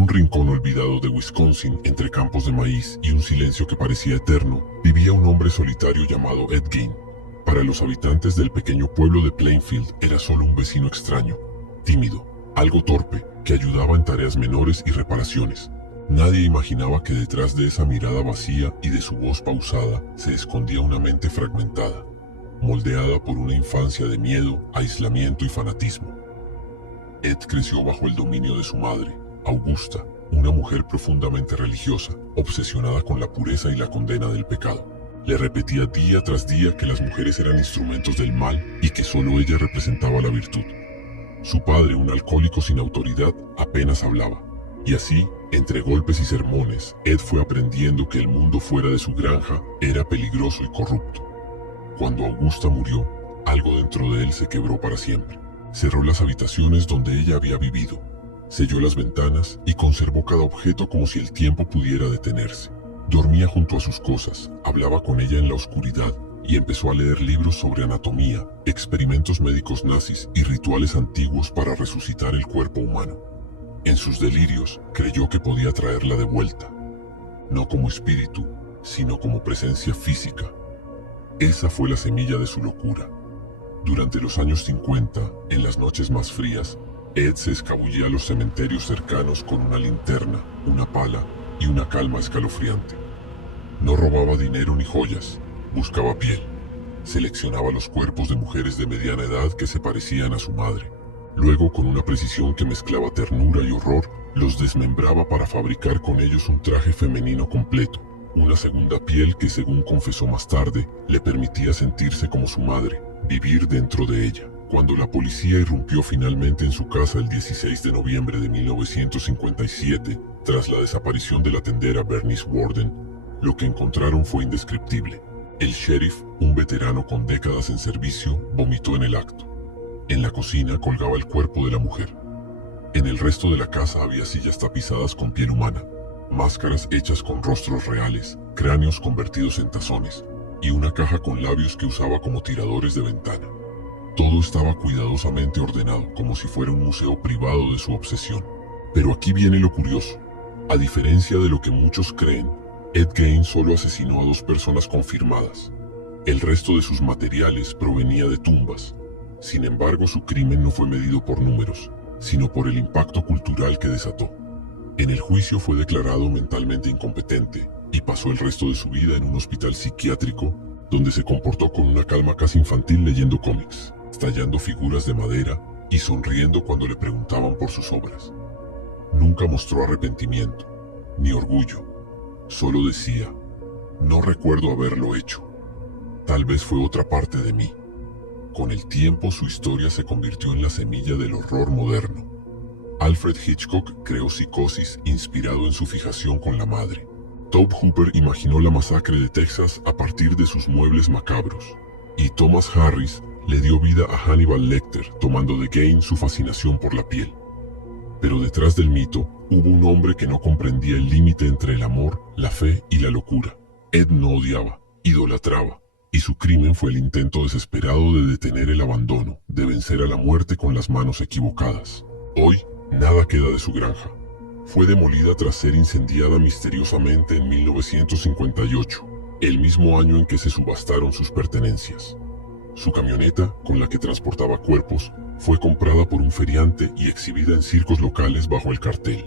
un rincón olvidado de Wisconsin, entre campos de maíz y un silencio que parecía eterno, vivía un hombre solitario llamado Ed Gein. Para los habitantes del pequeño pueblo de Plainfield era solo un vecino extraño, tímido, algo torpe, que ayudaba en tareas menores y reparaciones. Nadie imaginaba que detrás de esa mirada vacía y de su voz pausada se escondía una mente fragmentada, moldeada por una infancia de miedo, aislamiento y fanatismo. Ed creció bajo el dominio de su madre, Augusta, una mujer profundamente religiosa, obsesionada con la pureza y la condena del pecado. Le repetía día tras día que las mujeres eran instrumentos del mal y que solo ella representaba la virtud. Su padre, un alcohólico sin autoridad, apenas hablaba. Y así, entre golpes y sermones, Ed fue aprendiendo que el mundo fuera de su granja era peligroso y corrupto. Cuando Augusta murió, algo dentro de él se quebró para siempre. Cerró las habitaciones donde ella había vivido, selló las ventanas y conservó cada objeto como si el tiempo pudiera detenerse. Dormía junto a sus cosas, hablaba con ella en la oscuridad y empezó a leer libros sobre anatomía, experimentos médicos nazis y rituales antiguos para resucitar el cuerpo humano. En sus delirios, creyó que podía traerla de vuelta, no como espíritu, sino como presencia física. Esa fue la semilla de su locura. Durante los años 50, en las noches más frías, Ed se escabullía a los cementerios cercanos con una linterna, una pala y una calma escalofriante. No robaba dinero ni joyas, buscaba piel. Seleccionaba los cuerpos de mujeres de mediana edad que se parecían a su madre. Luego, con una precisión que mezclaba ternura y horror, los desmembraba para fabricar con ellos un traje femenino completo, una segunda piel que, según confesó más tarde, le permitía sentirse como su madre, vivir dentro de ella. Cuando la policía irrumpió finalmente en su casa el 16 de noviembre de 1957, tras la desaparición de la tendera Bernice Warden, lo que encontraron fue indescriptible. El sheriff, un veterano con décadas en servicio, vomitó en el acto. En la cocina colgaba el cuerpo de la mujer. En el resto de la casa había sillas tapizadas con piel humana, máscaras hechas con rostros reales, cráneos convertidos en tazones, y una caja con labios que usaba como tiradores de ventana. Todo estaba cuidadosamente ordenado, como si fuera un museo privado de su obsesión. Pero aquí viene lo curioso. A diferencia de lo que muchos creen, Ed Gein solo asesinó a 2 personas confirmadas. El resto de sus materiales provenía de tumbas. Sin embargo, su crimen no fue medido por números, sino por el impacto cultural que desató. En el juicio fue declarado mentalmente incompetente y pasó el resto de su vida en un hospital psiquiátrico, donde se comportó con una calma casi infantil leyendo cómics, tallando figuras de madera y sonriendo cuando le preguntaban por sus obras. Nunca mostró arrepentimiento, ni orgullo. Solo decía, no recuerdo haberlo hecho. Tal vez fue otra parte de mí. Con el tiempo su historia se convirtió en la semilla del horror moderno. Alfred Hitchcock creó Psicosis inspirado en su fijación con la madre. Tobe Hooper imaginó la masacre de Texas a partir de sus muebles macabros. Y Thomas Harris le dio vida a Hannibal Lecter, tomando de Gein su fascinación por la piel. Pero detrás del mito, hubo un hombre que no comprendía el límite entre el amor, la fe y la locura. Ed no odiaba, idolatraba, y su crimen fue el intento desesperado de detener el abandono, de vencer a la muerte con las manos equivocadas. Hoy, nada queda de su granja. Fue demolida tras ser incendiada misteriosamente en 1958, el mismo año en que se subastaron sus pertenencias. Su camioneta, con la que transportaba cuerpos, fue comprada por un feriante y exhibida en circos locales bajo el cartel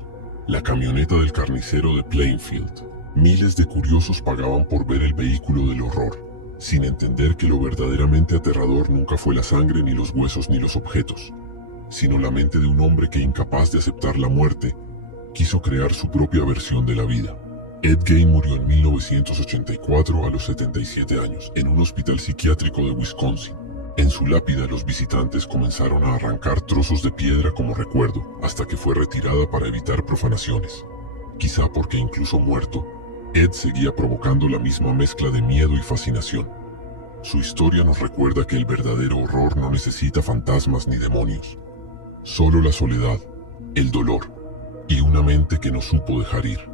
La camioneta del carnicero de Plainfield. Miles de curiosos pagaban por ver el vehículo del horror, sin entender que lo verdaderamente aterrador nunca fue la sangre, ni los huesos, ni los objetos, sino la mente de un hombre que, incapaz de aceptar la muerte, quiso crear su propia versión de la vida. Ed Gein murió en 1984 a los 77 años, en un hospital psiquiátrico de Wisconsin. En su lápida los visitantes comenzaron a arrancar trozos de piedra como recuerdo, hasta que fue retirada para evitar profanaciones. Quizá porque incluso muerto, Ed seguía provocando la misma mezcla de miedo y fascinación. Su historia nos recuerda que el verdadero horror no necesita fantasmas ni demonios. Solo la soledad, el dolor y una mente que no supo dejar ir.